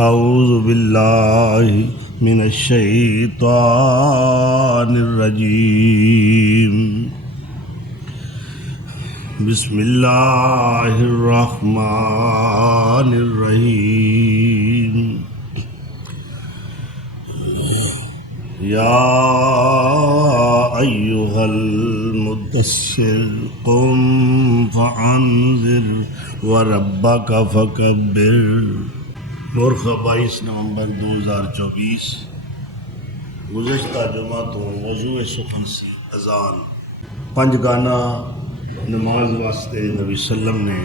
اعوذ باللہ من الشیطان الرجیم بسم اللہ الرحمن الرحیم یا ایہا المدثر قم فانذر وربک فکبر۔ مورخہ 22 نومبر 2024 گزشتہ جمعہ تو وضوء سخن سی اذان پنج گانا نماز واسطے نبی سلم نے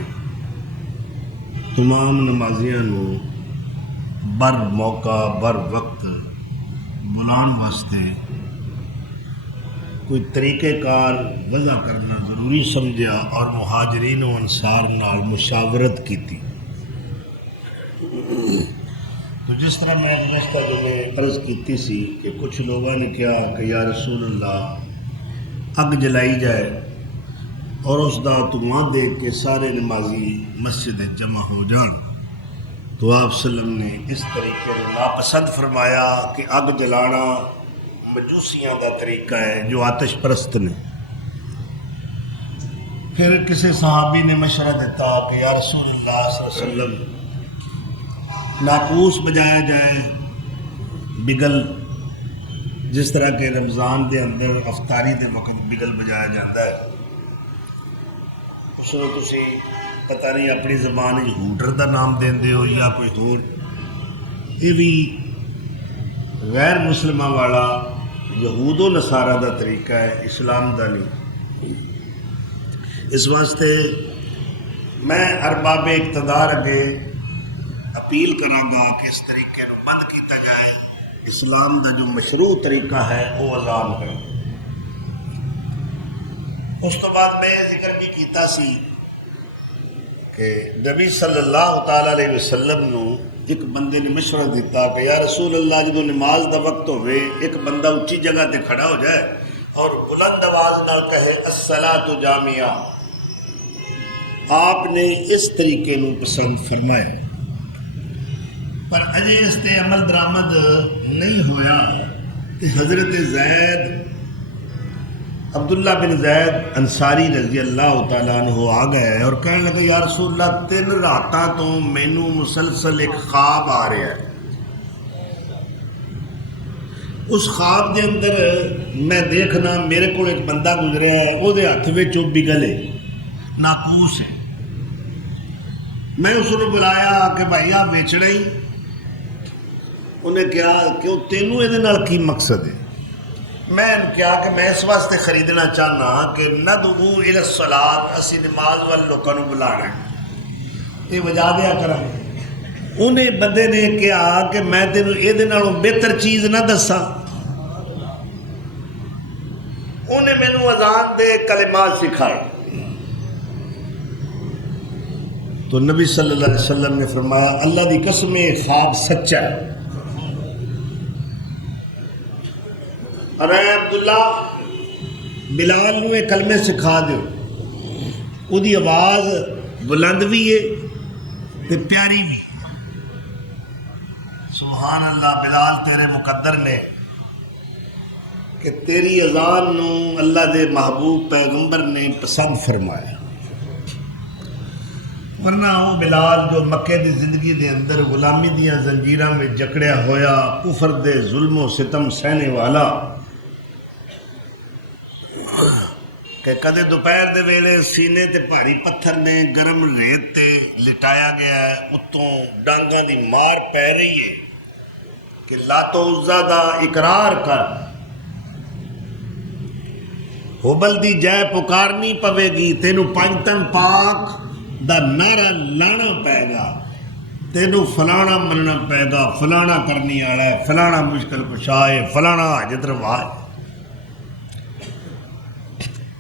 تمام نمازیاں نو بر موقع بر وقت بلان واسطے کوئی طریقہ کار وضع کرنا ضروری سمجھا اور مہاجرین و انصار نال مشاورت کیتی۔ تو جس طرح میں گزشتہ جمعے عرض کیتی سی کہ کچھ لوگوں نے کہا کہ یا رسول اللہ اگ جلائی جائے اور اس دا دھواں دیکھ کے سارے نمازی مسجد جمع ہو جان، تو آپ وسلم نے اس طریقے کو ناپسند فرمایا کہ اگ جلانا مجوسیاں دا طریقہ ہے جو آتش پرست نے۔ پھر کسی صحابی نے مشورہ دیتا کہ یا رسول اللہ صلی اللہ علیہ وسلم ناقوس بجایا جائے، بگل، جس طرح کہ رمضان کے اندر افطاری دے وقت بگل بجایا جاتا ہے، اس کو تسی پتہ نہیں اپنی زبان ہوٹر دا نام دیندے ہو یا کوئی ہور، یہ بھی غیر مسلمہ والا یہود و نصارہ دا طریقہ ہے، اسلام دا نہیں۔ اس واسطے میں ارباب اقتدار اگے اپیل کراں گا کہ اس طریقے نو بند کیتا جائے۔ اسلام دا جو مشروع طریقہ ہے وہ اذان ہے۔ اس تو بعد میں ذکر بھی کیتا سی کہ نبی صلی اللہ تعالی علیہ وسلم نو ایک بندے نے مشورہ دیتا کہ یا رسول اللہ جدو نماز دا وقت ہوئے ایک بندہ اونچی جگہ تے کھڑا ہو جائے اور بلند آواز نال کہے الصلاۃ جامعہ۔ آپ نے اس طریقے نو پسند فرمایا، پر اجے اس تے عمل درآمد نہیں ہویا کہ حضرت زید عبداللہ بن زید انصاری رضی اللہ تعالیٰ عنہ آ گئے اور کہنے لگے یا رسول اللہ 3 راتاں تو مینو مسلسل ایک خواب آ رہا ہے، اس خواب دے اندر میں دیکھنا میرے کو ایک بندہ گزریا ہے، وہ دے ہاتھ وچ بگل ہے، ناقوس ہے۔ میں اس نے بلایا کہ بھائی آپ ویچنا ہی؟ انہیں کہا کہ تینوں یہ کی مقصد ہے؟ میں نے کہا کہ میں اس واسطے خریدنا چاہنا کہ ندعو الی الصلاۃ، اسی نماز والے لوگوں کو بلانا ہے، یہ وجہ دیا کرا۔ انہیں بندے نے کہا کہ میں تینوں یہ بہتر چیز نہ دسا، انہیں مینوں اذان دے کلمات سکھائے۔ تو نبی صلی اللہ علیہ وسلم نے فرمایا اللہ دی قسم خواب سچا ہے، ارے عبداللہ بلال نو یہ کلمے سکھا دیو، وہ دی آواز بلند بھی ہے تے پیاری بھی۔ سبحان اللہ، بلال تیرے مقدر نے کہ تیری اذان نو اللہ دے محبوب پیغمبر نے پسند فرمایا، ورنہ وہ بلال جو مکے دی زندگی دے اندر غلامی دیاں زنجیراں میں جکڑیا ہویا، کفر دے ظلم و ستم سہنے والا، کہ کدے دوپہر دے ویلے سینے تے بھاری پتھر نے گرم ریت تے لٹایا گیا ہے، اتوں ڈانگاں دی مار پہ رہی ہے کہ لات و عزا دا اقرار کر، حبل دی جائے پکارنی پوے گی، تینوں پنجتن پاک دا نعرہ لانا پے گا، تینوں فلانا مننا پے گا، فلانا کرنی آڑا ہے، فلانا مشکل کشا ہے، فلانا حاجت روا ہے۔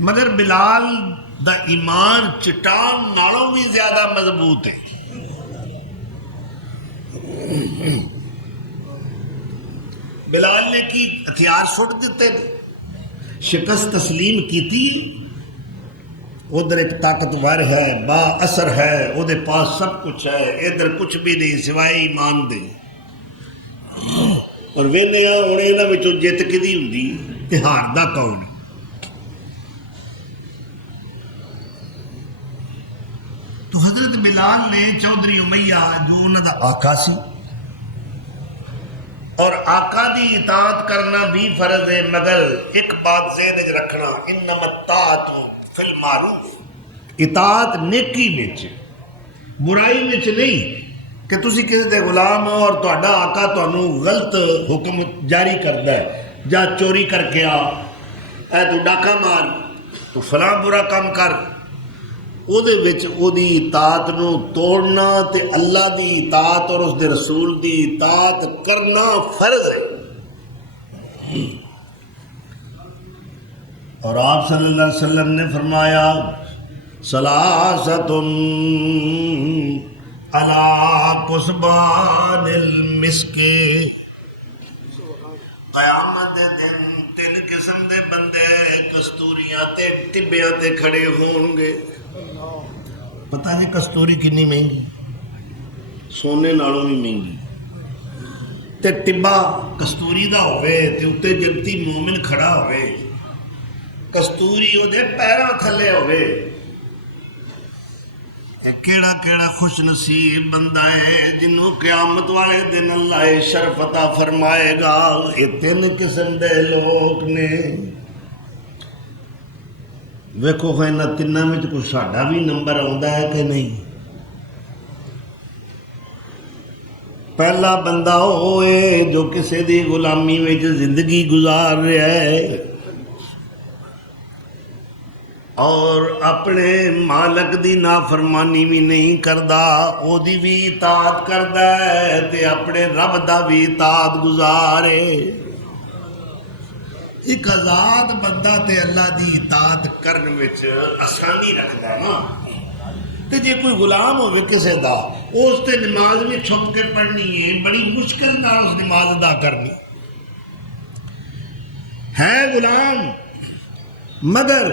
مگر بلال دا ایمان چٹان نالوں بھی زیادہ مضبوط ہے۔ بلال نے کی ہتھیار سٹ دیتے، شکست تسلیم کی تھی، ادھر ایک طاقتور ہے، با اثر ہے، وہ پاس سب کچھ ہے، ادھر کچھ بھی نہیں سوائے ایمان دے۔ اور ویلے ہوں یہاں جت کدی ہوں تے ہاردا کون؟ تو حضرت بلال نے چودھری امیہ جو انہوں دا آقا سی، اور آقا دی اطاعت کرنا بھی فرض ہے، مگر ایک بات ذہن وچ رکھنا، انما الطاعت فی المعروف، اطاعت نیکی وچ، برائی وچ نہیں کہ تسی کسی دے غلام ہو اور تہاڈا آقا تانوں غلط حکم جاری کردا ہے، جا چوری کر کے آ، اے تو ڈاکہ مار، تو فلاں برا کام کر، او دے وچ او دی اطاعت نو توڑنا تے اللہ دی اطاعت اور اس دے رسول دی اطاعت کرنا فرض ہے۔ اور آپ صلی اللہ علیہ وسلم نے فرمایا ثلاثۃ علی کثبان المسک، قیامت دے دن تین قسم دے بندے کستوریاں تے ٹبیاں تے کھڑے ہون گے۔ پتہ ہے کستوری کنی مہنگی، سونے نالوں بھی مہنگی، تے ٹبا کستوری دا ہوئے تے اتے جنتی مومن کھڑا ہوئے، کستوری او دے پیراں تھلے ہوئے، کیڑا کیڑا خوش نصیب بندہ ہے جنہوں قیامت والے دن اللہ شرف عطا فرمائے گا۔ یہ تین قسم دے لوگ نے، ویکھو خینا تیناں وچ کوئی ساڈا بھی نمبر آندا ہے کہ نہیں؟ پہلا بندہ ہوئے جو کسی دی غلامی وچ زندگی گزار رہا ہے اور اپنے مالک دی نافرمانی بھی نہیں کردا، او دی بھی اطاعت کردا ہے تے اپنے رب دا بھی اطاعت گزارے۔ ایک آزاد بندہ تے اللہ دی اطاعت کرن وچ آسانی رکھدا ہے نا، تے جے کوئی غلام ہوئے کسے دا، اس تے نماز بھی چھپ کے پڑھنی ہے، بڑی مشکل نال اس نماز ادا کرنی ہے غلام، مگر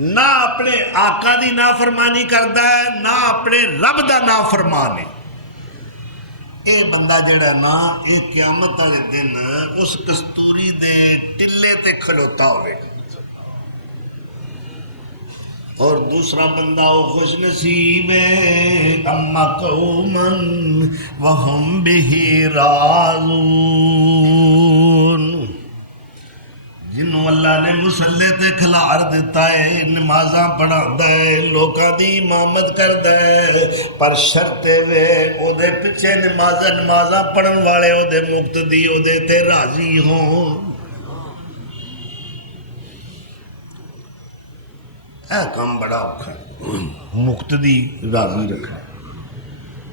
نہ اپنے آقا دی نافرمانی کردا ہے نہ اپنے رب دا نافرمان ہے۔ اے بندہ جڑا نا اے قیامت والے دن اس کستوری دے ٹلے تے کھلوتا ہوئے گا، اور دوسرا بندہ وہ خوش نصیب ہے اما قومن وہم بہ راضون، جنہوں اللہ نے مسلے تے کھلار دیتا ہے، نمازاں پڑھاتا ہے، لوکاں دی امامت کردا ہے، پر شرط وے او دے پیچھے نمازاں پڑھن والے او دے مقتدی او دے تے راضی ہوں۔ اے کام بڑا اوکھا ہے، مقتدی راضی رکھنا۔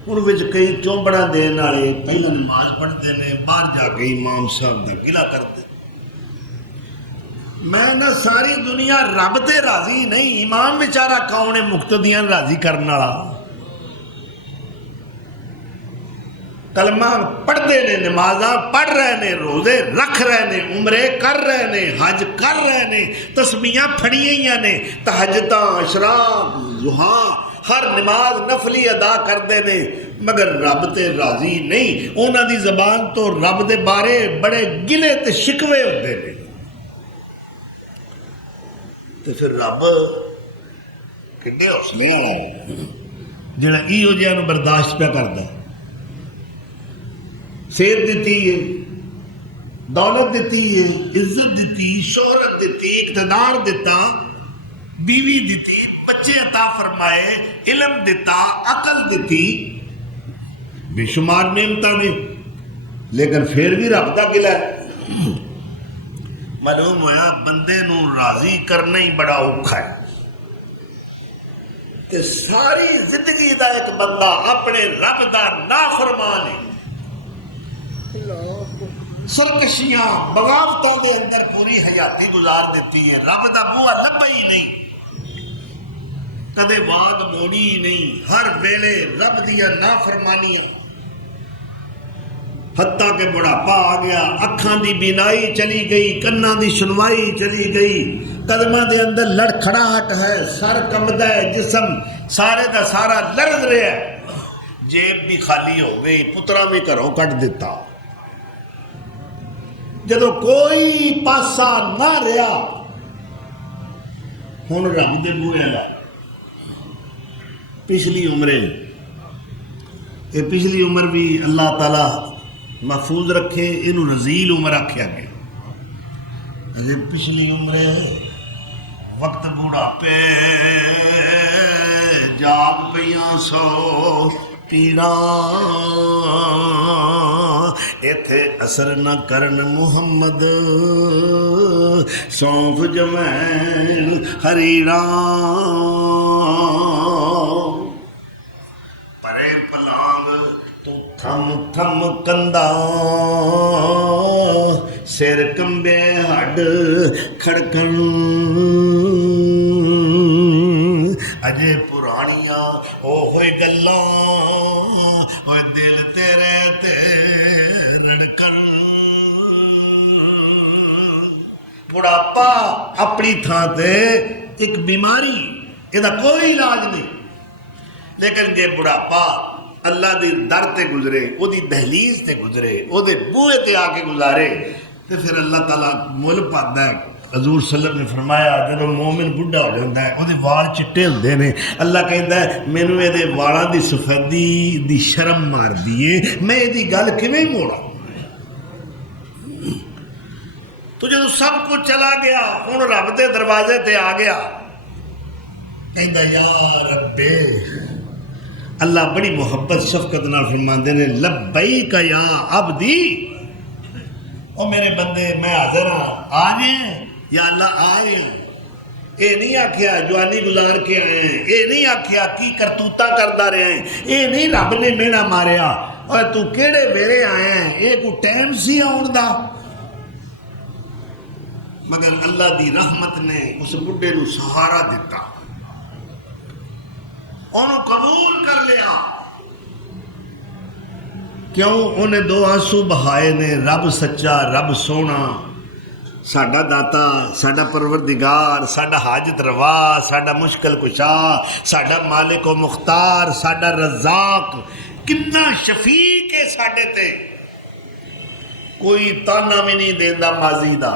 ان وچ کئی چوبڑا دین والے پہلے نماز پڑھتے ہیں، باہر جا کے امام صاحب دا گلہ کرتے۔ میں نہ ساری دنیا رب تے راضی نہیں، امام بیچارہ کون ہے مقتدیاں راضی کرنے والا؟ کلمہ پڑھتے ہیں، نمازاں پڑھ رہے ہیں، روزے رکھ رہے ہیں، عمرے کر رہے ہیں، حج کر رہے ہیں، تسبیحاں پھڑیاں نے، تہجداں، اشراق، ضحیٰ، ہر نماز نفلی ادا کرتے ہیں، مگر رب تے راضی نہیں۔ انہاں دی زبان تو رب دے بارے بڑے گلے تے شکوے ہوتے ہیں، تو پھر رب کڈے حوصلے والا ہے جڑا ایہو جہاں نوں برداشت پہ کردا ہے۔ صحت دیتی ہے، دولت دیتی ہے، عزت دیتی، شہرت دیتی، اقتدار دیتا، بیوی دیتی، بچے عطا فرمائے، علم دیتا، عقل دیتی، بے شمار نعمتاں نے، لیکن پھر بھی رب دا گلہ ہے۔ معلوم ہویا بندے نو راضی کرنا ہی بڑا اوکھا ہے، تے ساری زندگی دا ایک بندہ اپنے رب دا نافرمان ہے، سرکشیاں بغاوتاں دے اندر پوری حیاتی گزار دیتی ہے، رب دا بوا لبا ہی نہیں، کدے واد موڑی ہی نہیں، ہر ویلے رب دیا نافرمانیاں، حتیٰ کہ بڑھاپا آ گیا، اکھاں دی بینائی چلی گئی، کناں دی سنوائی چلی گئی، قدماں دے اندر لڑکھڑاہٹ ہے، سر کمبدا ہے، جسم سارے دا سارا لرز رہا ہے، جیب بھی خالی ہو گئی، پترا بھی گھروں کٹ دیتا۔ جدو کوئی پاسا نہ رہا، ہن رب دے بوئے لا پچھلی عمریں، یہ پچھلی عمر بھی اللہ تعالیٰ محفوظ رکھے، انہوں رزیل عمر آکھیا گیا۔ اجے پچھلی عمریں وقت بڑھاپے جاگ پیاں سو پیڑاں، ایتھے اثر نہ کرن محمد سونف جمین ہریڑاں، پرے پلانگ تو تھم تھم کندا، سر کمبے ہڈ کھڑکن، اجے پرانیاں او ہوئے گلاں، اوے دل تیرے تے رڑکن۔ بڑھاپا اپنی تھان تے ایک بیماری، یہ کوئی علاج نہیں، لیکن جے بڑھاپا اللہ دی در تے گزرے، او دی دہلیز تے گزرے، او دے بوئے تے آ کے گزارے، تو پھر اللہ تعالیٰ مول پاتا ہے۔ حضور صلی اللہ علیہ وسلم نے فرمایا جب مومن بڈھا ہو جاتا ہے، وہ وال چٹے ہوتے ہیں، اللہ کہتا ہے مینوں یہ والاں دی سفیدی دی شرم مار دیے، میں یہ گل کیویں موڑا؟ تو جب سب کچھ چلا گیا، ہن رب دے دروازے تے آ گیا، کہندا یا رب، اللہ بڑی محبت شفقت نال فرماندے نے لبیک یا عبدی، او میرے بندے میں حاضر ہاں، آ گئے یا اللہ آئے ہیں۔ اے نہیں آکھیا جوانی گزار کے آئے ہیں، اے نہیں آکھیا کی کرتوتا کرتا رہے ہیں، اے نہیں رب نے مینا ماریا، اور تو کیڑے ویلے آئے ہیں، اے کو ٹائم سی آن دا؟ مگر اللہ دی رحمت نے اس بڈھے نو سہارا دیتا، انہوں قبول کر لیا۔ کیوں؟ انہیں دو آنسو بہائے نے، رب سچا، رب سونا، ساڈا داتا، ساڈا پروردگار، ساڈا حاجت روا، ساڈا مشکل کشا، ساڈا مالک و مختار، ساڈا رزاق، کتنا شفیق ہے ساڈے تے، کوئی تانا بھی نہیں دیندا ماضی دا،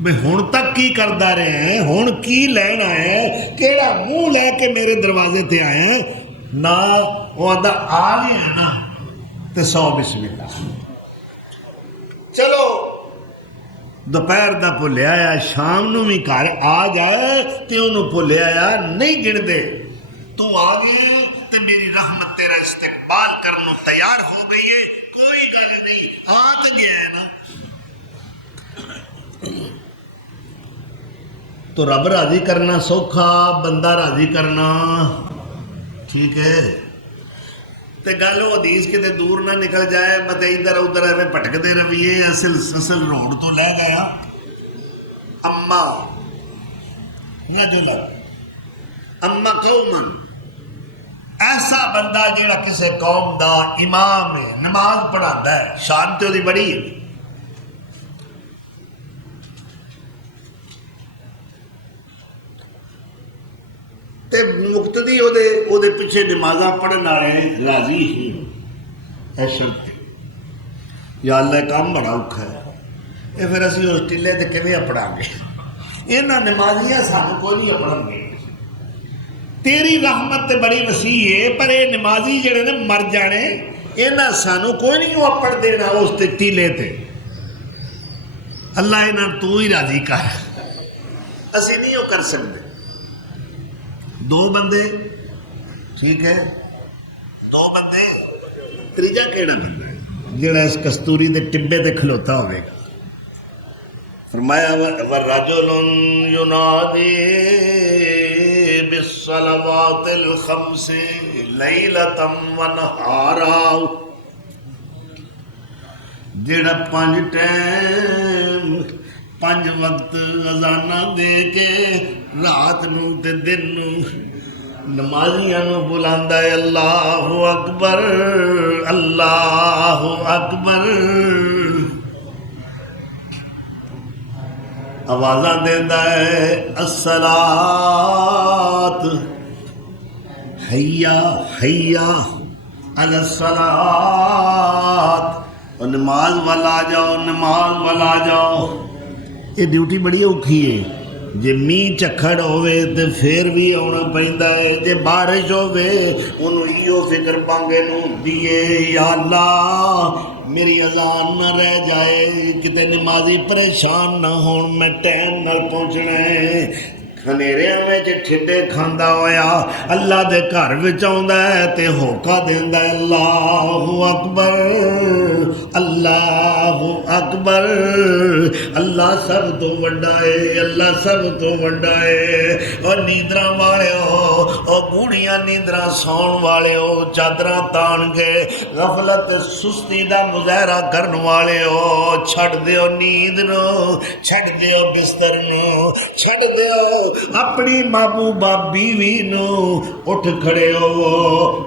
بھئی ہن تک کی کردا رہے ہیں، ہن کی لین آئے ہیں، کیڑا منہ لے کے میرے دروازے تے آئے ہیں؟ نہ وہ آدھا آ گئے ہیں نا تے سو بسم اللہ، چلو دوپہر دا بھولیا آیا، شام نو بھی گھر آ جائے تے انہوں بھولیا آیا نہیں گن دے، تو آ گئے تے میری رحمت تیرا استقبال کرنو تیار ہو گئی ہے، کوئی گل نہیں، آ تو گیا ہے نا۔ تو رب راضی کرنا سوکھا، بندہ راضی کرنا ٹھیک ہے، تے گل وہ حدیث کتے دور نہ نکل جائے، متے ادھر ادھر ایویں پٹکتے رویے، اصل روڈ تو لے گیا۔ اما رجلا اما قومن، ایسا بندہ جڑا کسے قوم دا امام ہے، نماز پڑھاندا ہے، شان تے دی بڑی ہے، تے مقتدی او دے پیچھے نمازاں پڑھن والے راضی ہی اے شرط یا اللہ کام بڑا اوکھا ہے، اے پھر اسی اس ٹلے تے کیویں اپڑاں گے؟ انہاں نمازیاں سانوں کوئی نہیں اپڑن گے، تیری رحمت تے بڑی وسیع ہے، پر اے نمازی جڑے نے مر جانے، انہاں سانوں کوئی نہیں اپڑ دینا اس تے ٹلے تے، اللہ انہاں تو ہی راضی کر، اسی نہیں وہ کر سکتے۔ دو بندے ٹھیک ہے، دو بندے، تیجا کیڑا بندہ ہے جڑا اس کستوری دے ٹبے تے کھلوتا ہوئے گا؟ فرمایا وَرَجُلٌ يُنَادِي بِالصَّلَوَاتِ الْخَمْسِ لَيْلَةً وَنَهَارًا، جڑا پانچ وقت اذاناں دے کے رات نو تے دن نو نمازیاں نو بلاندا ہے اللہ اکبر اللہ اکبر، آوازاں دیندا ہے الصلاۃ حیا حیا علی الصلاۃ، اور نماز والا آ جاؤ، نماز والا آ جاؤ۔ یہ ڈیوٹی بڑی اوکھی ہے، جے میہ چکھڑ ہوئے تے پھر بھی آنا پیندا ہے، جے بارش ہوئے انہوں ایو فکر بانگے نو دیے یا اللہ میری اذان نہ رہ جائے، کتے نمازی پریشان نہ ہون، میں ٹائم نال پہنچنا ہے۔ کھنیریاں میں ٹھڈے کھاندا ہویا اللہ دے گھر وچ آوندا ہے تے ہوکا دیندا ہے اللہ اکبر اللہ اکبر، اللہ سب تو وڈا ہے، اللہ سب تو وڈا ہے۔ اور نیندراں والےو، اور گوڑیاں نیندراں سون والےو، چادراں تان کے غفلت سستی دا مظاہرہ کرن والےو، چھڈ دیو نیند نو، چھڈ دیو بستر نو، چھڈ دیو اپنی محبوبہ بیوی نو، اٹھ کھڑے ہو،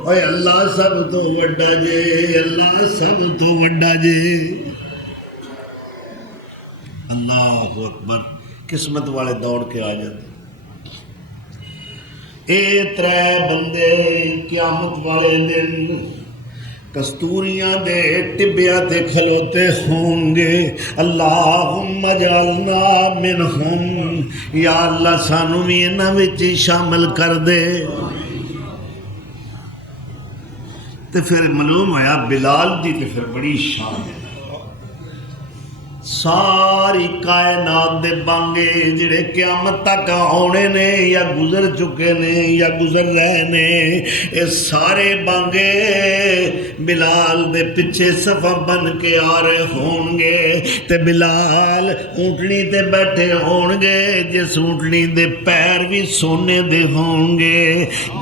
اے اللہ سب تو وڈا جے، اللہ سب تو وڈا جے۔ اللہ اکبر، قسمت والے دوڑ کے آ جاتے۔ اے ترے بندے قیامت والے دن کستوریاں دے ٹبیاں تے کھلوتے ہوں گے، اللہم اجعلنا منہم، یا اللہ سانو بھی انہاں وچ شامل کر دے۔ تے پھر معلوم ہویا بلال دی تے پھر بڑی شان ہے، ساری کائنات دے بانگے جڑے قیامت تک آنے نے یا گزر چکے نے یا گزر رہے نے، اے سارے بانگے بلال دے پچھے صفہ بن کے آ رہے ہون گے، تے بلال اونٹنی تے بیٹھے ہون گے، جس اونٹنی دے پیر بھی سونے دے ہون گے،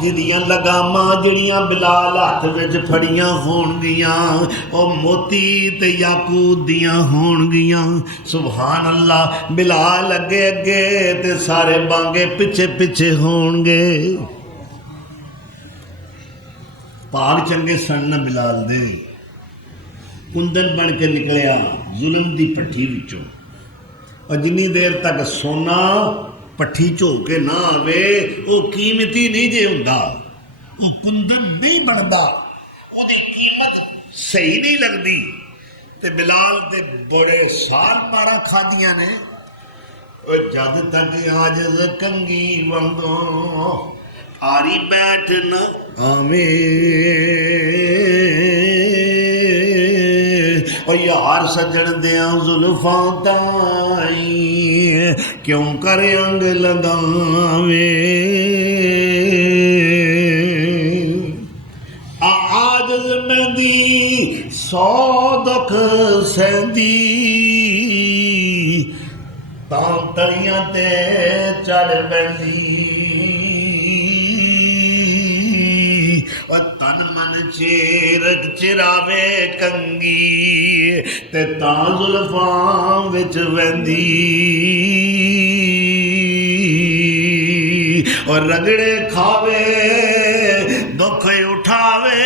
جدیاں لگاماں جڑیاں بلال ہاتھ وچ پھڑیاں ہون گیاں او موتی تے یاقوت دیاں ہون گیاں۔ سبحان اللہ، بلال اگے اگے تے سارے بانگے پیچھے پیچھے ہون گے۔ پاک چنگے سن نہ بلال دے، کندن بن کے نکلیا ظلم دی پٹھی وچوں، اور جنی دیر تک سونا پٹھی چو کے نہ آوے وہ قیمتی نہیں جے ہوندا، وہ کندن نہیں بندا، وہ دی قیمت صحیح نہیں لگدی۔ تے بلال دے بڑے سال مارا کھادیاں نے، جد تک عاجز کنگی وندوں آری بیٹھنا آویں، اور یار سجن دیاں زلفاں تائیں کیوں کر انگ لگاویں، عاجز مہندی سو دکھ سہندی، تاں تلیاں تے چڑھ بہندی، اور تن من چیرک چراوے کنگی تے تاں زلفاں وچ وہندی، اور رگڑے کھاوے دکھ اٹھاوے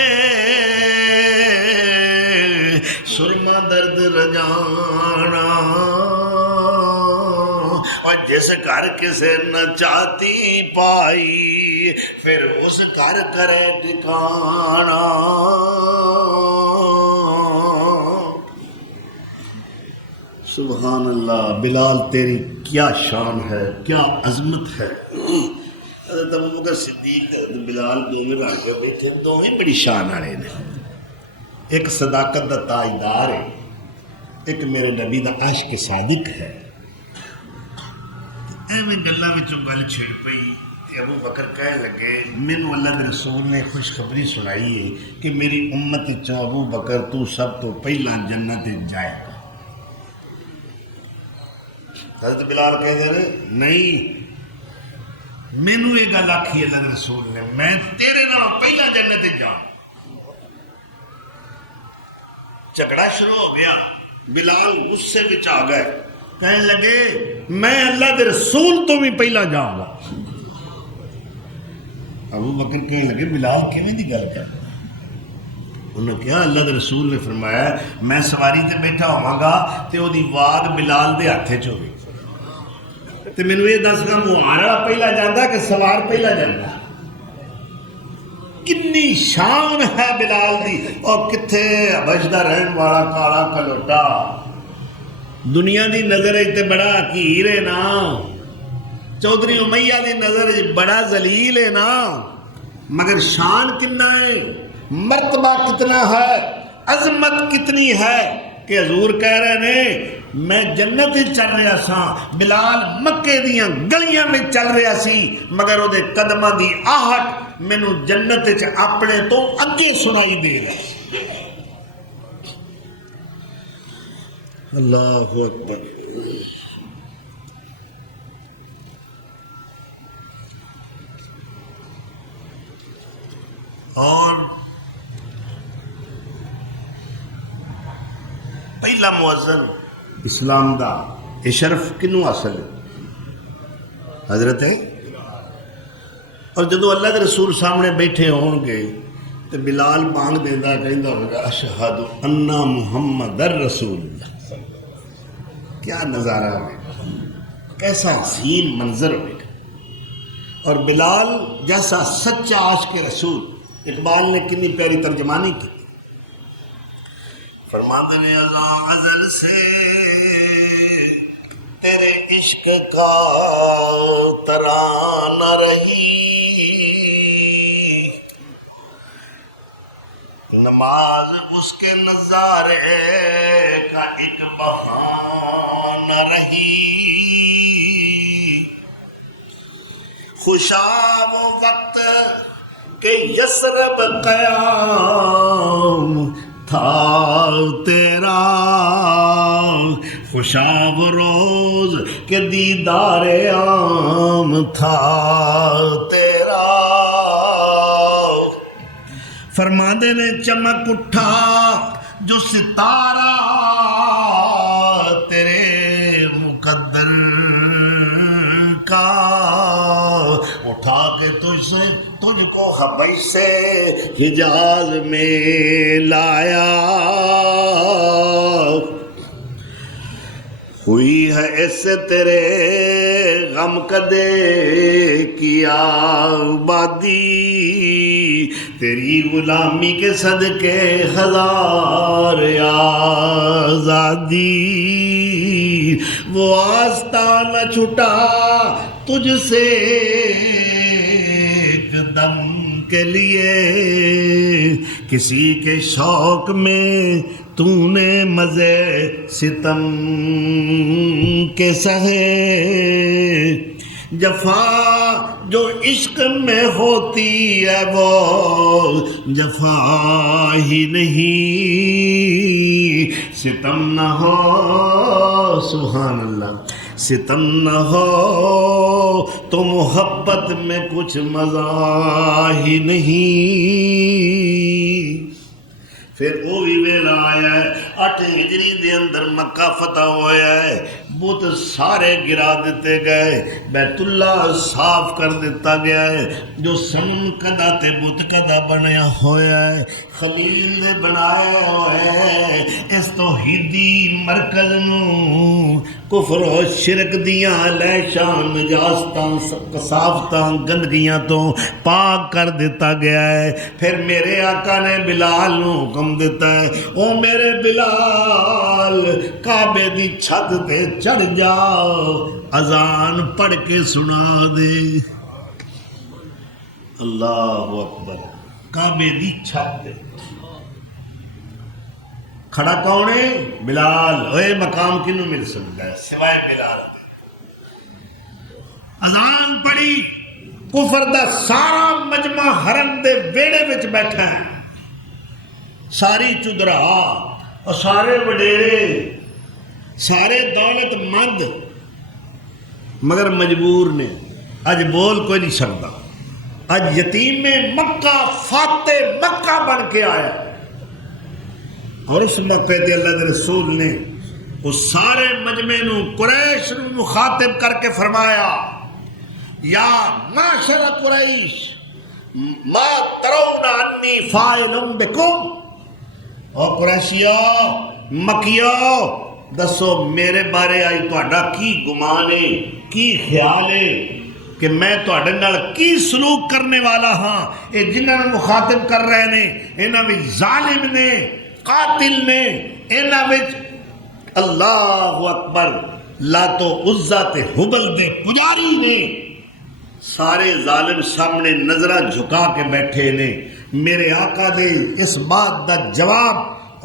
سرما درد رجانا، اور جس گھر کسے نہ چاہتی پائی پھر اس گھر کرے ٹھکانا۔ سبحان اللہ، بلال تیری کیا شان ہے، کیا عظمت ہے۔ حضرت ابوبکر صدیق بلال دونوں رل کے بیٹھے، دونوں بڑی شان والے نے، ایک صداقت دا تاجدار ہے، ایک میرے نبی دا عاشق صادق ہے۔ ایویں گلاں وچوں گل چھڑ پئی تے ابو بکر کہنے لگے مینوں اللہ دے رسول نے خوشخبری سنائی ہے کہ میری امت چ ابو بکر تو سب تو پہلا جنت جائے گا۔ حضرت بلال کہتے ہیں نہیں، مینوں یہ گل آکھی اللہ دے رسول نے، میں تیرے نال پہلا جنت جاؤں۔ جھگڑا شروع ہو گیا، بلال غصے وچ آ گئے، کہنے لگے میں اللہ دے رسول تو بھی پہلا جاؤں گا۔ ابو بکر کہنے لگے بلال کیویں دی گل کر، انہوں نے کہا اللہ دے رسول نے فرمایا میں سواری تے بیٹھا ہواں گا تے وہ دی واگ بلال دے ہاتھ چ ہوگی، تو مینو یہ دس گا محاربہ پہلا جانا کہ سوار پہلا جانا؟ کنی شان ہے بلال دی، اور کتھے حبش دا رہن والا کالا کلوٹا، دنیا دی نظر تے بڑا حقیر ہے نا، چودھری امیہ دی نظر بڑا ذلیل ہے نا، مگر شان کتنا ہے، مرتبہ کتنا ہے، عظمت کتنی ہے کہ حضور کہہ رہے ہیں میں جنت چل رہا سا، بلال مکے دیاں گلیاں میں چل رہا سی، مگر وہ دے قدمہ دی آہٹ مینو جنت اپنے تو اگے سنائی دے رہا۔ اللہ اکبر۔ اور پہلا مؤذن اسلام دا یہ شرف کنوں حاصل ہے؟ حضرت ہے۔ اور جدو اللہ کے رسول سامنے بیٹھے ہون گے تو بلال بانگ دینا کہندا ہوگا اشہد ان محمد رسول اللہ۔ کیا نظارہ ہوگا، کیسا حسین منظر ہوگا۔ اور بلال جیسا سچا عاشق رسول، اقبال نے کتنی پیاری ترجمانی کی، فرماتے ہیں ازاں ازل سے تیرے عشق کا ترانہ رہی، نماز اس کے نظارے کا ایک بہانہ رہی، خوشا وہ وقت کہ یثرب قیام تھا تیرا، خوشا وہ روز کہ دیدار عام تھا تیرا، فرماندے نے چمک اٹھا جو ستارہ تیرے مقدر کا، اٹھا کے تجھ کو حبش سے حجاز میں لایا، ہوئی ہے اس سے تیرے غم کدے کی آبادی، تیری غلامی کے صدقے ہزار آزادی، وہ آستہ نہ چھٹا تجھ سے ایک دم کے لیے، کسی کے شوق میں تو نے مزے ستم کے سہے، جفا جو عشق میں ہوتی ہے وہ جفا ہی نہیں، ستم نہ ہو سبحان اللہ، ستم نہ ہو تو محبت میں کچھ مزہ ہی نہیں۔ پھر وہ بھی ویلا آیا ہے 8 ہجری دے اندر مکہ فتح ہویا ہے، بت سارے گرا دیتے گئے، بیت اللہ صاف کر دیتا گیا ہے، جو سنم کدا تے بت کدا بنیا ہویا ہے خلیل نے بنایا ہوئے، اس توحیدی مرکز نو کفر و شرک دیاں لیشاں نجاستاں کثافتاں گندگیاں تو پاک کر دیتا گیا ہے۔ پھر میرے آقا نے بلال نو حکم دیتا ہے، او میرے بلال کعبے دی چھت تے چڑھ جا، اذان پڑھ کے سنا دے۔ اللہ اکبر، کعبے دی چھت تے کھڑا کون ہے؟ بلال۔ اے مقام کنوں مل سکتا ہے سوائے بلال؟ اذان پڑھی، کفر دا سارا مجمع حرم دے ویڑے وچ بیٹھا ہے، ساری چدرا اور سارے وڈیرے، سارے دولت مند، مگر مجبور نے، اج بول کوئی نہیں سکتا، اج یتیم میں مکہ فاتح مکہ بن کے آیا۔ اور اس موقع تے اللہ کے رسول نے اس سارے مجمع نو قریش نو مخاطب کر کے فرمایا، یا معاشر قریش ما ترون انی فاعل بکم، او قریشیو مکیو، دسو میرے بارے آئی تہاڈا کی گمان ہے کی خیال ہے کہ میں تہاڈے نال کی سلوک کرنے والا ہاں. یہ جنہاں نوں مخاطب کر رہے ہیں انہاں وچ ظالم نے قاتل نے انہاں وچ اللہ اکبر لات و عزا تے حبل دے پجاری نے سارے ظالم سامنے نظرہ جھکا کے بیٹھے نے. میرے آقا دے اس بات دا جواب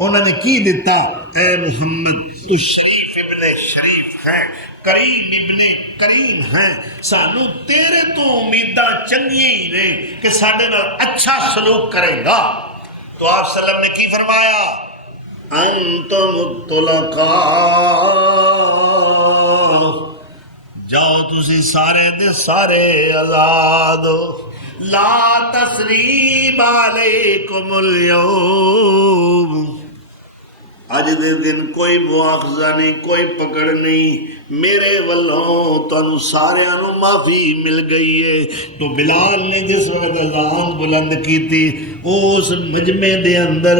انہوں نے کی دیتا اے محمد تو شریف ابن شریف ہے کریم ابن کریم ہیں سانو تیرے تو امیداں چنگیاں ہی نے کہ ساڈے نال اچھا سلوک کرے گا. تو آپ صلی اللہ علیہ وسلم نے کی فرمایا انتم الطلقاء جاؤ تسی سارے دے سارے آزاد لا تسریب علیکم اليوم اج دے دن کوئی مواخذہ نہیں کوئی پکڑ نہیں میرے والوں تانوں ساریاں نوں معافی مل گئی ہے. تو بلال نے جس وقت اذان بلند کی تھی اس مجمع دے اندر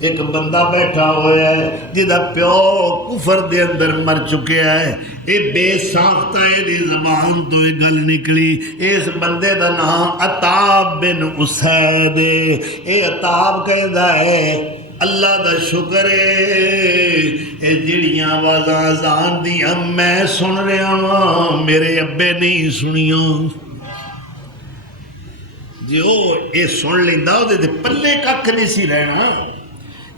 ایک بندہ بیٹھا ہوا ہے جدا پیو کفر دے اندر مر چکیا ہے. یہ بے ساختہ دی زبان تو یہ گل نکلی. اس بندے دا نام عتاب بن اسید ہے. یہ عتاب کہدا ہے اللہ دا شکر ہے اے جڑیاں آوازاں اذان دیاں میں سن رہا ہاں میرے ابے نہیں سنیاں. جی وہ یہ سن لیندا او دے پلے ککھ نہیں سی رہنا.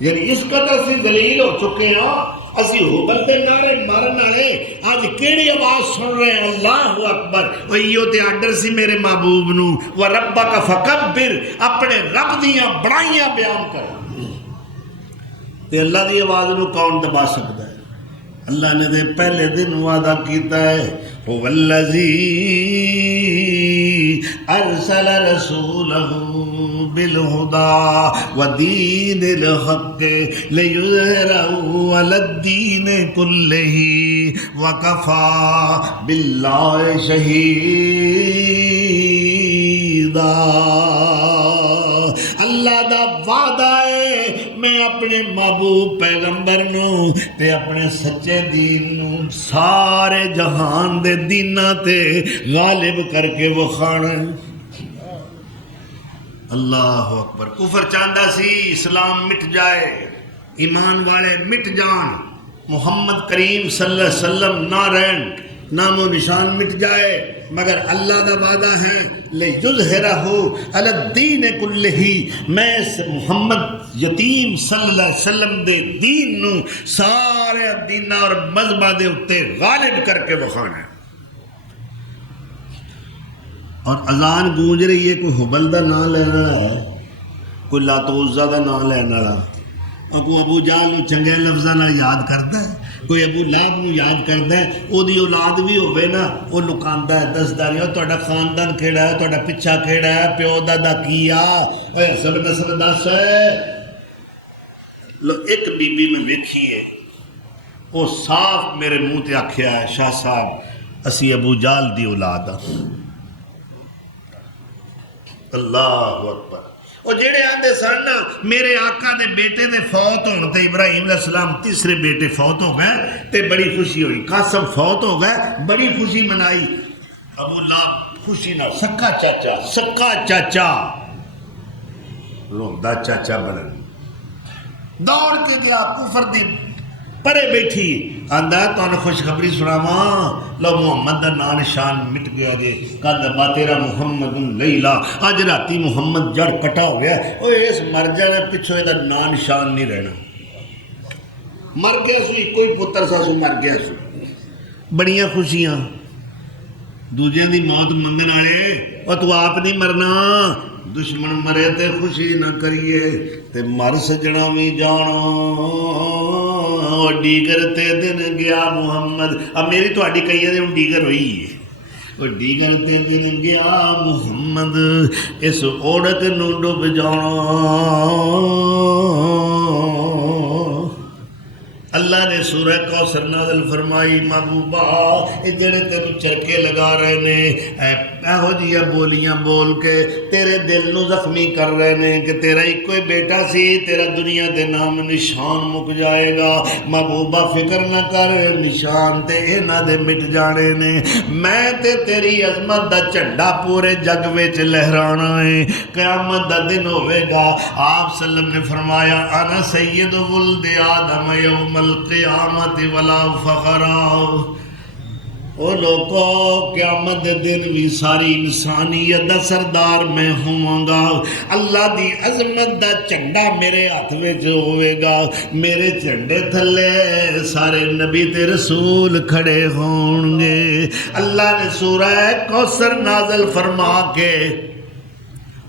یعنی اس قدر سی ذلیل ہو چکے ہاں اسی حبل دے نعرے مارن والے اج کیڑی آواز سن رہے ہیں اللہ اکبر. ایو تے آڈر سی میرے محبوب نو وربک فکبر اپنے رب دیاں بڑائیاں بیان کر. تے اللہ دی آواز نو کون دبا سکتا ہے؟ اللہ نے دے پہلے دن وعدہ کیتا ہے هو الذی ارسل رسولہ بالہدی ودین الحق لیظہرہ علی الدین کلہ وکفی باللہ شہیدا. اللہ دا وعدہ ہے میں اپنے محبوب پیغمبر نو تے اپنے سچے دین نو سارے جہان دے دیناں تے غالب کر کے وکھانا. اللہ اکبر. کفر چاہندا سی اسلام مٹ جائے ایمان والے مٹ جان محمد کریم صلی اللہ علیہ وسلم نہ رہن نام و نشان مٹ جائے مگر اللہ دا وعدہ ہے لیظہرہ علی الدین کلہ میں محمد یتیم صلی اللہ علیہ وسلم دے دین نو سارے دیناں اور مذہباں دے اتے غالب کر کے وکھانا ہے. اور اذان گونج رہی ہے کوئی حبل دا نام لینا ہے کوئی لات و عزا دا نام لینا ہے کوئی ابو جہل نو چنگے لفظاں نال یاد کردا ہے کوئی ابو لہب نو یاد کردا ہے او دی اولاد بھی ہوے نا وہ لکاندا ہے دسدا نہیں او تہاڈا خاندان کیڑا ہے تہاڈا پچھا کیڑا ہے پیو دادا کی آ اے سب نسل دس ہے. ایک بی بی میں ویکھی ہے وہ صاف میرے منہ تے آکھیا ہے شاہ صاحب اسی ابو جہل دی اولاد ہاں. اللہ اکبر. اور جڑے آندے سن نا میرے آقا دے بیٹے دے فوت ہونے تے ابراہیم علیہ السلام تیسرے بیٹے فوت ہو گئے تے بڑی خوشی ہوئی. قاسم فوت ہو گئے بڑی خوشی منائی. ابو لہب خوشی نہ سکا چاچا روندا چاچا بن دوڑ کے گیا کفر دی پرے بیٹھی آندا تانوں خوشخبری سناواں لو محمد دا نام نشان مٹ گیا جے کد با تیرا محمد لیلا اج راتی محمد جڑ کٹا ہو گیا اوے اس مر جانے پچھو دا نام نشان نہیں رہنا. مر گیا سی کوئی پتر سا سو مر گیا سی بڑیاں خوشیاں دوجیاں دی موت منگن والے او تو آپ نہیں مرنا دشمن مرے تے خوشی نہ کریے تے مر سجنا بھی جانا ڈیگر تے دن گیا محمد. اب میری تہاڈی کئیاں دے ڈیگر ہوئی ہے وہ ڈیگر تے دن گیا محمد اس اوڑک نو ڈب جانا. اللہ نے سورہ کوثر نازل فرمائی محبوبہ اے جڑے تینوں چرکے لگا رہے نے اے ਇਹੋ ਜਿਹੀਆਂ ਬੋਲੀਆਂ ਬੋਲ ਕੇ ਤੇਰੇ ਦਿਲ ਨੂੰ ਜ਼ਖਮੀ ਕਰ ਰਹੇ ਨੇ کہ تیرا ایک کوئی بیٹا سی تیرا دنیا دے نام نشان مک جائے گا محبوبہ فکر نہ کر نشان تے انہاں دے مٹ جانے نے میں تے تیری عظمت دا جھنڈا پورے جگ وچ لہرانا ہے قیامت دا دن ہوے گا آپ صلی اللہ علیہ وسلم نے فرمایا انا سید ولد آدم یوم القیامت ولا فخرا او لوگو قیامت دے دن بھی ساری انسانیت دا سردار میں ہوں گا اللہ دی عظمت دا جھنڈا میرے ہاتھ وچ ہوے گا میرے جھنڈے تھلے سارے نبی تے رسول کھڑے ہون گے اللہ نے سورہ کوثر نازل فرما کے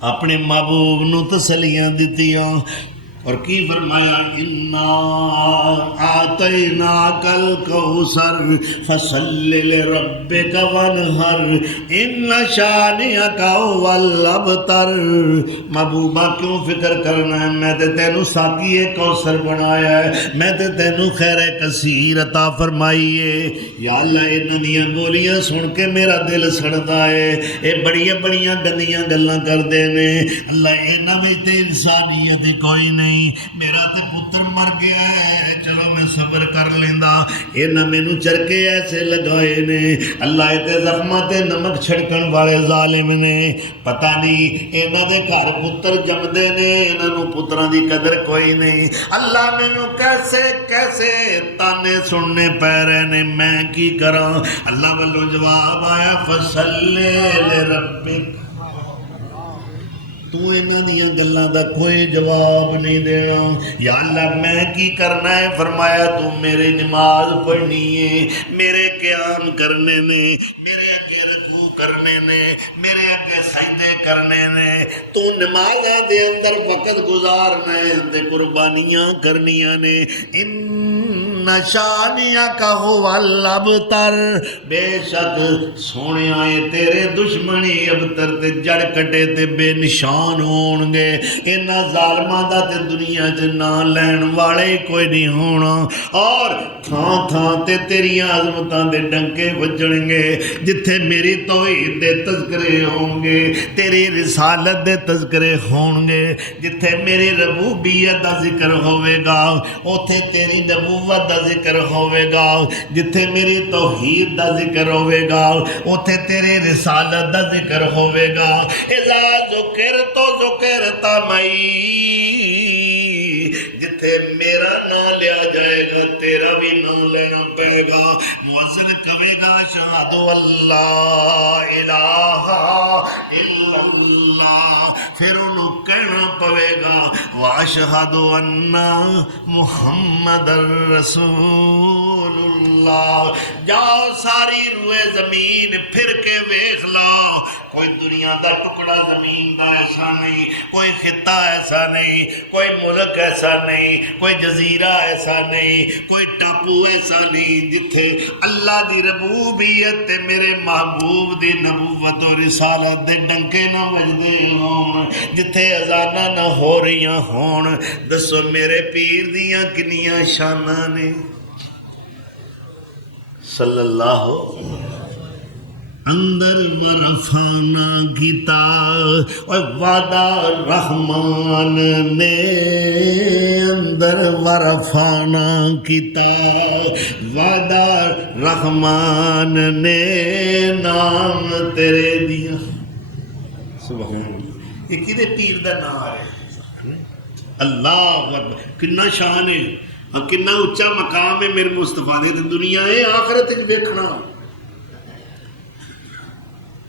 اپنے محبوب نو تسلیاں دتیاں اور کی فرمایا انا آتیناک الکوثر فصل لربک وانحر ان شانئک هو الابتر محبوبہ کیوں فکر کرنا ہے میں تے تینوں ساقی کوثر بنایا ہے میں تے تینوں خیر کثیر عطا فرمائی ہے یا اللہ انہاں دیاں بولیاں سن کے میرا دل سڑدا ہے اے بڑیاں بڑیاں گندیاں گلاں کردے نے اللہ انہاں وچ تے انسانیت کوئی نہیں میرا تے پتر مر گیا ہے چلو میں صبر کر لیندا انہاں مینوں چرکے ایسے لگائے نے اللہ تے زخماں تے نمک چھڑکن والے ظالم نے پتہ نہیں انہاں دے گھر پتر جمدے نے انہاں نوں پتراں دی قدر کوئی نہیں اللہ مینوں کیسے کیسے تانے سننے پے رہے نے میں کی کراں اللہ والوں جواب آیا فصل لربک تو انہاں دیاں گلاں دا کوئی جواب نہیں دینا یا اللہ میں کی کرنا ہے فرمایا تو میرے نماز پڑھنی ہے میرے قیام کرنے نے میرے اگے رکوع کرنے نے میرے اگے سجدے کرنے نے تو نماز دے اندر وقت گزارنا ہے تے قربانیاں کرنیاں نے نشانیک هو الابتر بے شک سونے آئے تیرے دشمنی ابتر تے جڑ کٹے تے بے نشان ہون گے انہاں ظالماں دا تے دنیا چ نام لین والے کوئی نہیں ہونا اور تھاں تھاں تے تیری عظمتاں دے ڈنکے وجن گے جتھے میری توحید دے تذکرے ہوں گے تیری رسالت دے تذکرے ہون گے جتھے میری ربوبیت دا ذکر ہوے گا اوتھے تیری نبوت دا ذکر ہوے گا جتھے میری توحید دا ذکر ہوے گا اوتھے تیرے رسالت دا ذکر ہوے گا اذا ذکر تو ذکرت مئی جتھے میرا نام لیا جائے گا تیرا بھی نام لینا پڑے گا مؤذن کہے گا اشہد اللہ الہ الا اللہ پھر انہوں کہنا پوے گا واشہد ان محمد رسول اللہ جاؤ ساری روئے زمین پھر کے ویکھ لاؤ کوئی دنیا دا ٹکڑا زمین دا ایسا نہیں کوئی خطہ ایسا نہیں کوئی ملک ایسا نہیں کوئی جزیرہ ایسا نہیں کوئی ٹاپو ایسا نہیں جتھے اللہ دی ربوبیت تے میرے محبوب دی نبوت و رسالت دے ڈنکے نہ وجدے ہون جتھے اذاناں نہ ہو رہیاں ہون دسو میرے پیر دیاں کنیاں شاناں نے صلی اللہ اندر ورفانا کیتا اور وعدہ رحمان نے اندر ورفانا کیتا وعدہ رحمان نے نام تیرے دیا سبحان اللہ یہ کدے پیر دا نام ہے اللہ اکبر کنا شان ہے کنا اچا مقام ہے میرے مصطفیٰ نے دنیا ہے آخرت دیکھنا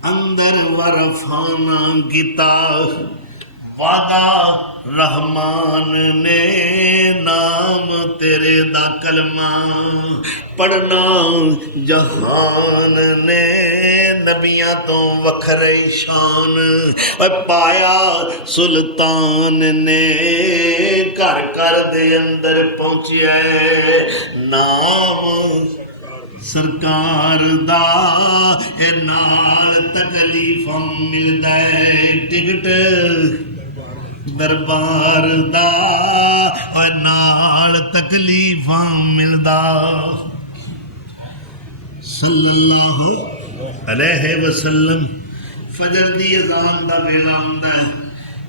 اندر ورفانا کیتا وعدہ رحمان نے نام تیرے دا کلمہ پڑھنا جہان نے نبیاں تو وکھرے شان پایا سلطان نے گھر گھر دے اندر پہنچیا نام سرکار دا اے نال تکلیف ملدا ہے ٹکٹ دربار دا اے نال تکلیف ملدا صلی اللہ علیہ وسلم فجر دی اذان دا ویلا ہوندا ہے۔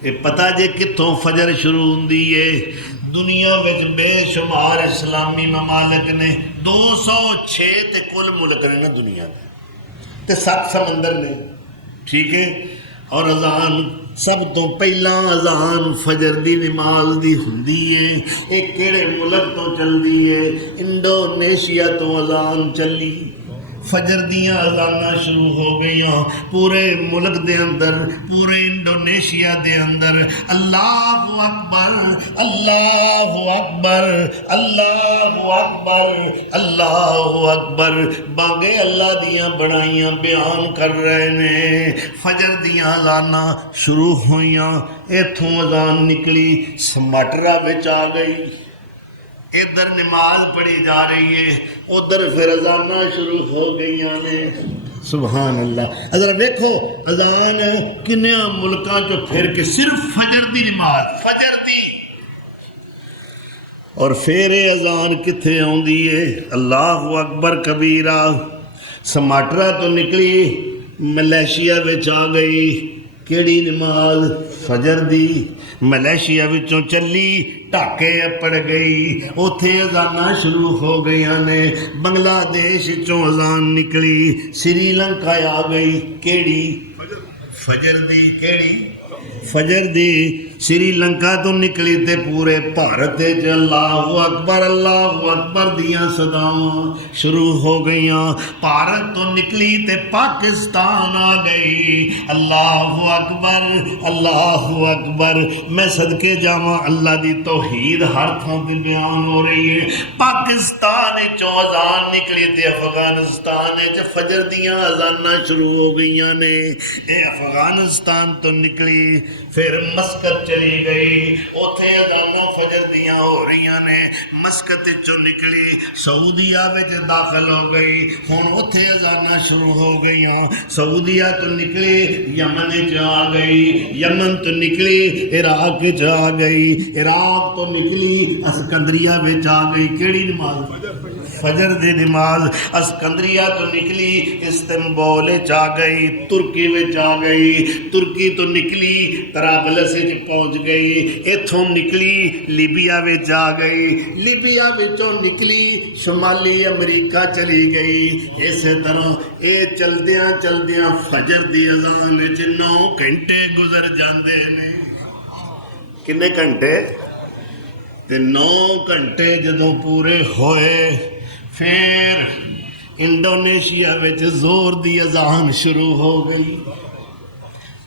اے پتہ جے کتھوں فجر شروع ہوندی ہے؟ دنیا وچ بے شمار اسلامی ممالک نے، 206 تے کل ملک نے نا دنیا دے، تے 7 سمندر نے، ٹھیک ہے؟ اور اذان سب تو پہلا اذان فجر دی نماز دی ہوندی ہے۔ یہ کہڑے ملک تو چلدی ہے؟ انڈونیشیا تو اذان چلی، فجر دیاں اذاناں شروع ہو گئیاں پورے ملک دے اندر، پورے انڈونیشیا دے اندر۔ اللہ اکبر، اللہ اکبر، اللہ اکبر، اللہ اکبر، بانگے اللہ دیاں بڑائیاں بیان کر رہے نے۔ فجر دیاں اذاناں شروع ہوئیاں، ایتھوں اذان نکلی سماٹرا وچ آ گئی، ادھر نماز پڑھی جا رہی ہے، ادھر پھر اذاناں شروع ہو گئیاں نے۔ سبحان اللہ۔ ذرا دیکھو اذان کنیاں ملکاں چ پھر کے صرف فجر دی نماز، فجر دی، اور پھر اذان کتھے آوندی ہے؟ اللہ اکبر کبیرہ۔ سماٹرا تو نکلی ملیشیا وچ آ گئی، کیڑی نماز؟ فجر دی۔ ملیشیا وچوں چلی ٹاکے اپڑ گئی، اوتھے اذاناں شروع ہو گئیاں نے۔ بنگلہ دیش وچوں اذان نکلی، سری لنکا آ گئی، کیڑی؟ فجر دی۔ کیڑی؟ فجر دی۔ سری لنکا تو نکلی تے پورے بھارت وچ اللہ اکبر دیاں صداواں شروع ہو گئیاں۔ بھارت تو نکلی تے پاکستان آ گئی، اللہ اکبر، اللہ اکبر۔ میں صدقے جاواں اللہ دی توحید ہر تھاں تے بیان ہو رہی ہے۔ پاکستان وچوں اذان نکلی تے افغانستان وچ فجر دیاں اذاناں شروع ہو گئیاں نے۔ اے افغانستان تو نکلی پھر مسقط چلی گئی، اوتھے اذاناں فجر دیاں ہو رہیاں نے۔ مسقط چوں نکلی سعودیہ وچ داخل ہو گئی، ہن اوتھے اذاناں شروع ہو گئیاں۔ سعودیہ تو نکلی یمن وچ آ گئی، یمن تو نکلی عراق وچ آ گئی، عراق تو نکلی اسکندریہ وچ آ گئی۔ کیڑی نماز؟ فجر دی نماز۔ اسکندریہ تو نکلی استنبول وچ آ گئی، ترکی وچ آ گئی، ترکی تو نکلی طرابلس وچ پہنچ گئی، ایتھوں نکلی لیبیا وچ آ گئی، لیبیا وچوں نکلی شمالی امریکہ چلی گئی۔ اسی طرح اے چلدیاں چلدیاں فجر دی اذان وچ 9 گھنٹے گزر جاندے نے۔ کنے گھنٹے؟ تے 9 گھنٹے جدوں پورے ہوئے پھر انڈونیشیا وچ زور دی اذان شروع ہو گئی۔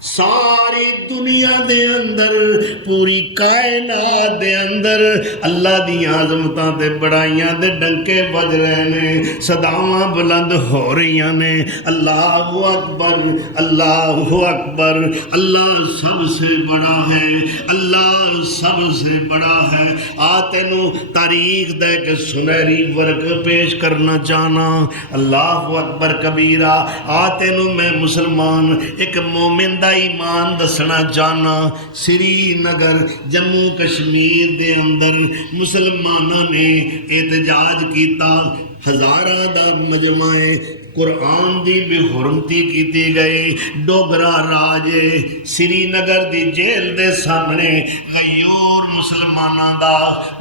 ساری دنیا دے اندر، پوری کائنات دے اندر اللہ دی عظمتاں تے بڑائیاں دے ڈنکے بج رہے نے، صداواں بلند ہو رہیاں نے۔ اللہ اکبر، اللہ اکبر، اللہ سب سے بڑا ہے، اللہ سب سے بڑا ہے۔ آ تینوں تاریخ دا ایک سنہری ورق پیش کرنا چاہنا، اللہ اکبر کبیرہ۔ آ تینوں میں مسلمان ایک مومن دا ایمان دسنا چاہنا۔ سری نگر جموں کشمیر دے اندر مسلمانوں نے احتجاج کیتا، ہزاراں دا مجمع قرآن دی بے حرمتی کیتی گئی۔ ڈوگرا راج سری نگر دی جیل دے سامنے غیور مسلمانوں دا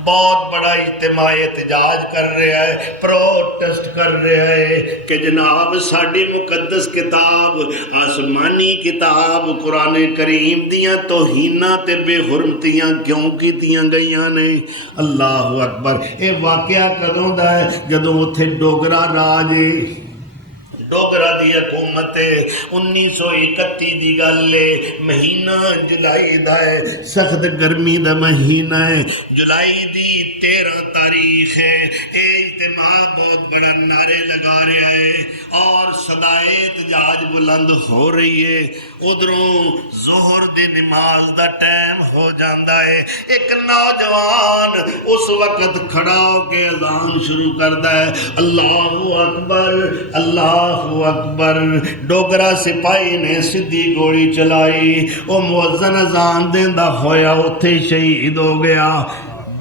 بہت بڑا اجتماع احتجاج کر رہا ہے، پروٹسٹ کر رہا ہے کہ جناب ساڈی مقدس کتاب، آسمانی کتاب قرآن کریم دیاں توہیناں تے بے حرمتیاں کیوں کیتیاں گئیاں نے۔ اللہ اکبر۔ اے واقعہ کدوں دا ہے؟ جدوں اتھے ڈوگرا راج ڈوگرا دی حکومت 1931 دی گل ہے، مہینہ جولائی دا ہے، سخت گرمی دا مہینہ ہے، جولائی دی 13 تاریخ ہے۔ اے اجتماع بہت بڑا نعرے لگا رہا ہے اور صدائے احتجاج بلند ہو رہی ہے۔ ادھروں ظہر دی نماز دا ٹائم ہو جاندہ ہے، ایک نوجوان اس وقت کھڑا ہو کے اذان شروع کردہ ہے، اللہ اکبر، اللہ اکبر۔ ڈوگرا سپاہی نے سدھی گولی چلائی، وہ مؤذن اذان دیندا ہویا اتھے شہید ہو گیا۔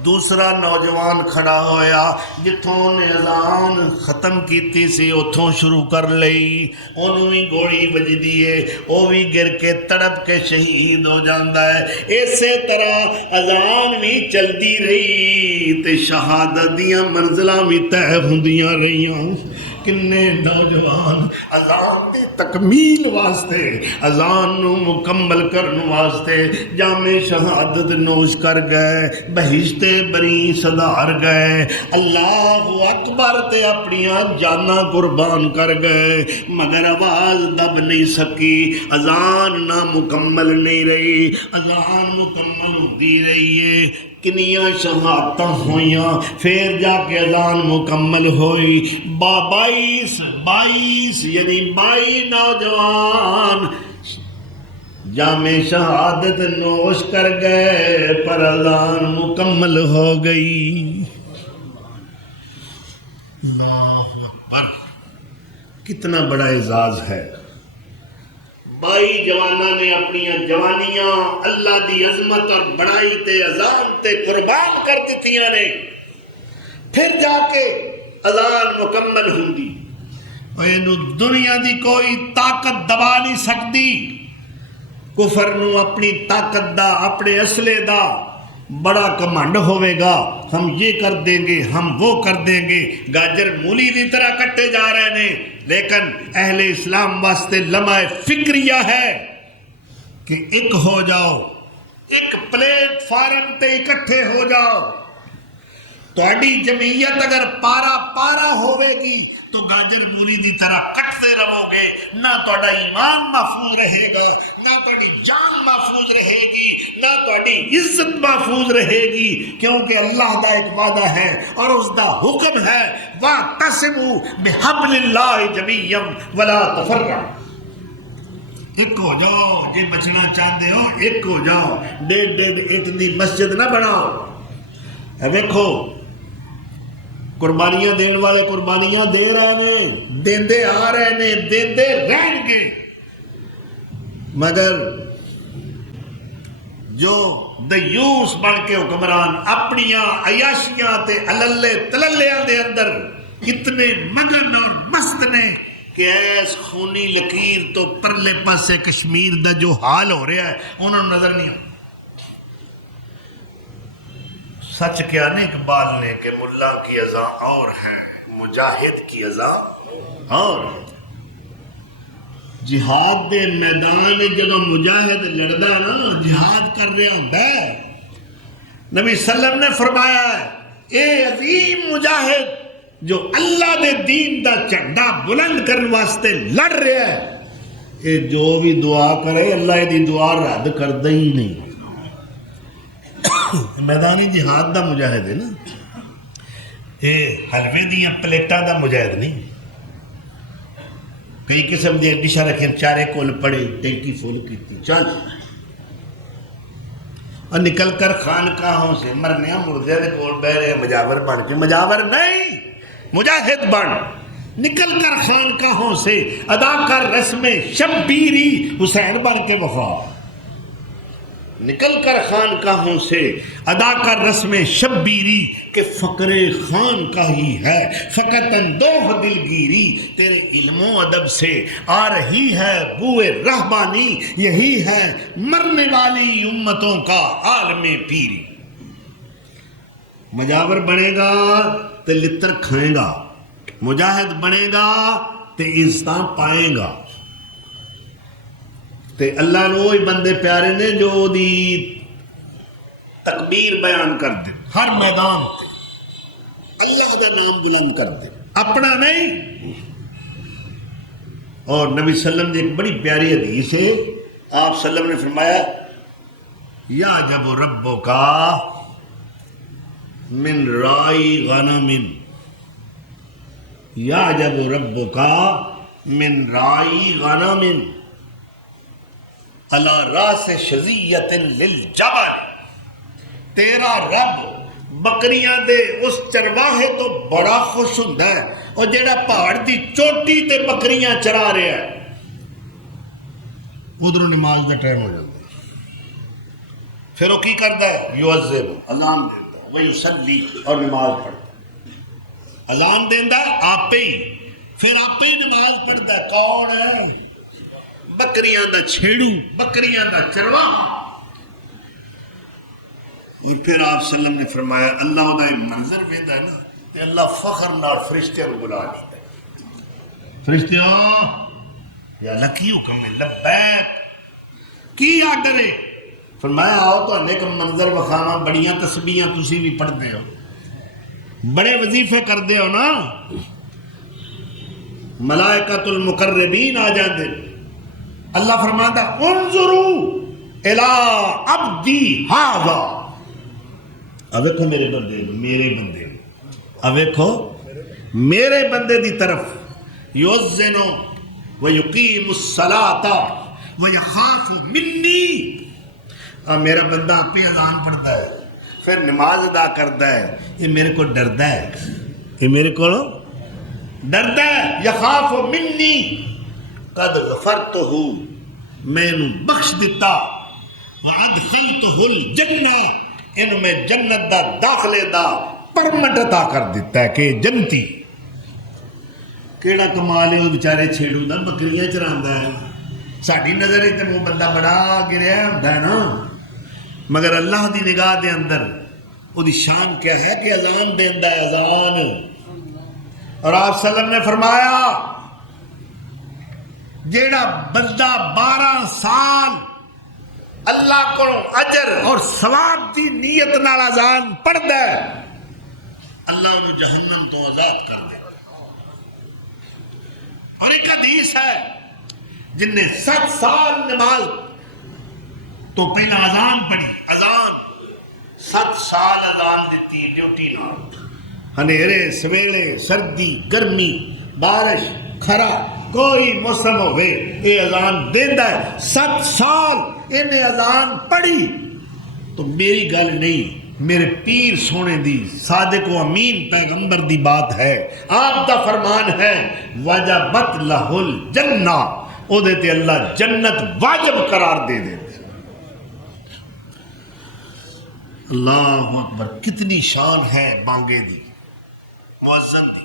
دوسرا نوجوان کھڑا ہویا جتوں نے اذان ختم کیتی سی اتھوں شروع کر لئی، انہوں بھی گولی بجدی ہے، وہ بھی گر کے تڑپ کے شہید ہو جاندہ ہے۔ اسی طرح اذان بھی چلدی رہی تے شہادت دیاں منزلاں بھی طے ہوندیاں رہیاں۔ کنے نوجوان اذان دی تکمیل واسطے، اذان نو مکمل کرن واسطے جام شہادت نوش کر گئے، بہشت بری صدار گئے، اللہ اکبر تے اپنیاں جانا قربان کر گئے، مگر آواز دب نہیں سکی، اذان نہ مکمل نہیں رہی، اذان مکمل ہوتی رہی ہے۔ کنیاں شہادتاں ہویاں، پھر جا کے اذان مکمل ہوئی۔ بائیس یعنی 22 نوجوان جامع شہادت نوش کر گئے، پر اذان مکمل ہو گئی۔ اللہ اکبر، کتنا بڑا اعزاز ہے۔ 22 جواناں نے اپنی جوانیاں اللہ دی عظمت اور بڑائی تے اذان تے قربان کر دیتیاں نے، پھر جا کے اذان مکمل ہوندی۔ اینو دنیا دی کوئی طاقت دبا نہیں سکتی۔ کفر نو اپنی طاقت دا، اپنے اسلحے دا بڑا کمانڈ ہوئے گا، ہم یہ کر دیں گے، ہم وہ کر دیں گے، گاجر مولی دی طرح کٹے جا رہے ہیں۔ لیکن اہل اسلام واسطے لمحہ فکریہ ہے کہ ایک ہو جاؤ، ایک پلیٹ فارم تے اکٹھے ہو جاؤ۔ تہاڈی جمعیت اگر پارا ہوئے گی تو گاجر مولی دی طرح کٹتے رہو گے، نہ تہاڈا ایمان محفوظ رہے گا، نہ تہاڈی جان محفوظ رہے گی، نہ تہاڈی عزت محفوظ رہے گی، کیونکہ اللہ دا ایک وعدہ ہے اور اس دا حکم ہے وَاعْتَصِمُوا بِحَبْلِ اللَّهِ جَمِيعًا وَلَا تَفَرَّقُوا۔ ایک ہو جاؤ، جے بچنا چاہتے ہو ایک ہو جاؤ، ڈیڑھ اینٹ دی مسجد نہ بناؤ۔ دیکھو قربانیاں دین والے قربانیاں دے رہے ہیں، دیندے آ رہے ہیں، دیندے رہیں گے، مگر جو دیوس بن کے حکمران اپنیاں عیاشیاں تے عللے تللیاں دے اندر اتنے مگن اور مست نے کہ ایس خونی لکیر تو پرلے پاسے کشمیر دا جو حال ہو رہا ہے انہوں نے نظر نہیں آتا۔ سچ کیا نہیں اقبال نے کہ ملا کی اذاں اور ہے، مجاہد کی اذاں اور ہے۔ جہاد دے میدان جدو مجاہد لڑدا ہے نا، جہاد کر رہا ہوندا ہے، نبی صلی اللہ علیہ وسلم نے فرمایا ہے اے عظیم مجاہد جو اللہ دے دین دا جھنڈا بلند کرنے واسطے لڑ رہا ہے، اے جو بھی دعا کرے اللہ دی دعا رد کردا ہی نہیں۔ میدانی جہاد دا مجاہد ہے نا، یہ حلوے دیاں پلیٹاں دا مجاہد نہیں۔ کئی قسم دے ڈشاں رکھیں، چارے کول پڑے، ٹینکی فل کیتی، چل اور نکل کر خانقاہوں سے مرنے مردے دے کول بہ رہے مجاور بن کے، مجاور نہیں مجاہد بن، نکل کر خانقاہوں سے ادا کر رسم شبیری حسین بن کے وفا، نکل کر خانقاہوں سے ادا کر رسم شبیری کہ فقر خان کا ہی ہے فقط اندوہ دلگیری، تیرے علم و ادب سے آ رہی ہے بوئے رہبانی، یہی ہے مرنے والی امتوں کا عالم پیری۔ مجاور بنے گا تو لتر کھائیں گا، مجاہد بنے گا تو عزتاں پائیں گا۔ تے اللہ نے وہی بندے پیارے نے جو دی تکبیر بیان کر دے ہر میدان تے، اللہ دا نام بلند کر دے، اپنا نہیں۔ اور نبی صلی اللہ علیہ وسلم نے ایک بڑی پیاری حدیث ہے، آپ صلی اللہ علیہ وسلم نے فرمایا یا جب ربو کا من رائی غنم، یا جب ربو کا من رائی غنم علی راس شذیت للجبل، تیرا رب بکریاں دے اس چرواہے تو بڑا خوش ہوندا ہے اور جڑا پہاڑ دی چوٹی تے بکریاں چرا رہا ہے، ادھر نماز دا ٹائم ہو جاتا ہے، پھر وہ کی کرتا ہے یعذب، اذان دیتا ہے، ویصلی اور نماز پڑھتا ہے۔ اذان دیندا آپ ہی، پھر آپ ہی نماز پڑھتا ہے۔ کون ہے؟ بکریاں دا چھیڑو، بکریاں دا چرواہا۔ اور پھر آپ صلی اللہ علیہ وسلم نے فرمایا اللہ دا منظر ویندا ہے نا تے اللہ فخر نال فرشتیاں کو بلا لیتا ہے۔ فرشتیاں یا لکی حکم ہے، لبیک، کی آرڈر ہے؟ فرمایا آؤ تو ایک منظر وکھاواں، بڑیاں تسبیحاں تسی بھی پڑھتے ہو، بڑے وظیفے کرتے ہو نا، ملائکۃ المقربین آ جاندے۔ اللہ فرماندا انظروا الی عبدی ھذا، اب دیکھو میرے بندے، میرے بندے، اب دیکھو میرے بندے دی طرف، یؤذن ویقیم الصلاۃ ویخاف منی، میرا بندہ آپ ہی اذان پڑھتا ہے، پھر نماز ادا کرتا ہے، یہ میرے کو ڈردا ہے، یہ میرے کو ڈردا ہے، یخاف منی قد غفرتہ، میں انہوں بخش دیتا، وادخلتہ الجنہ، انہوں میں جنت دا داخلے دا پرمٹ عطا کر دیتا ہے کہ جنتی۔ کیڑا کمال ہے وہ بیچارے چھیڑو دا بکریاں چراندا ہے، ساڈی نظر تے وہ بندہ بڑا گریا ہوندا ہے نا، مگر اللہ دی نگاہ دے اندر وہ دی شان کیا ہے کہ اذان دیندا ہے، اذان۔ اور آپ صلی اللہ علیہ وسلم نے فرمایا جیڑا بندہ 12 سال اللہ کو اجر اور ثواب دی نیت نال اذان پڑھدا ہے، اللہ انہوں جہنم تو آزاد کر دے۔ اور ایک حدیث ہے جن نے 7 سال نماز تو پہلا اذان پڑھی، اذان 7 سال اذان دیتی ڈیوٹی نال، ہنیرے سویرے، سردی گرمی بارش کھرا کوئی موسم ہوئے یہ اذان دیندا ہے۔ 7 سال انہیں اذان پڑھی تو میری گل نہیں، میرے پیر سونے دی صادق و امین پیغمبر دی بات ہے، آپ دا فرمان ہے وجبت لہ الجنہ، او دیتے اللہ جنت واجب قرار دے دیتے۔ اللہ اکبر، کتنی شان ہے بانگے دی، مؤذن دی۔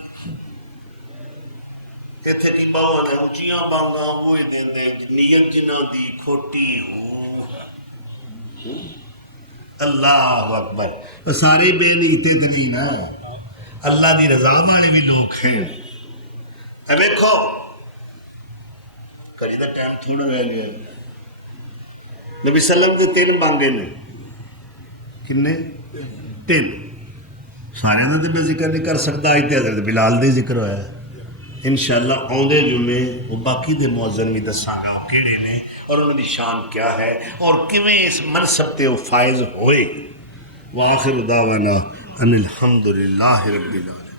ایتھے کی باواں نے اونچیاں بانگاں وہی دیندے نیت جنہاں دی کھوٹی ہو۔ اللہ اکبر، سارے بے نیتے دلیل ہیں، اللہ دی رضا والے بھی لوگ ہیں۔ اب دیکھو کجی دا ٹائم تھوڑا رہ گیا، نبی صلی اللہ علیہ وسلم کے 3 بانگے نے، کنے 3، سارے دا تے میں ذکر نہیں کر سکتا، آئی تے حضرت بلال دے ذکر ہویا ہے۔ انشاءاللہ آؤندے جمعے وہ باقی دے مؤذن بھی دساں گا وہ کیڑے نے اور انہوں دی شان کیا ہے اور کیویں اس منصب تے وہ فائز ہوئے۔ وآخر دعوانا ان الحمدللہ رب العالمین۔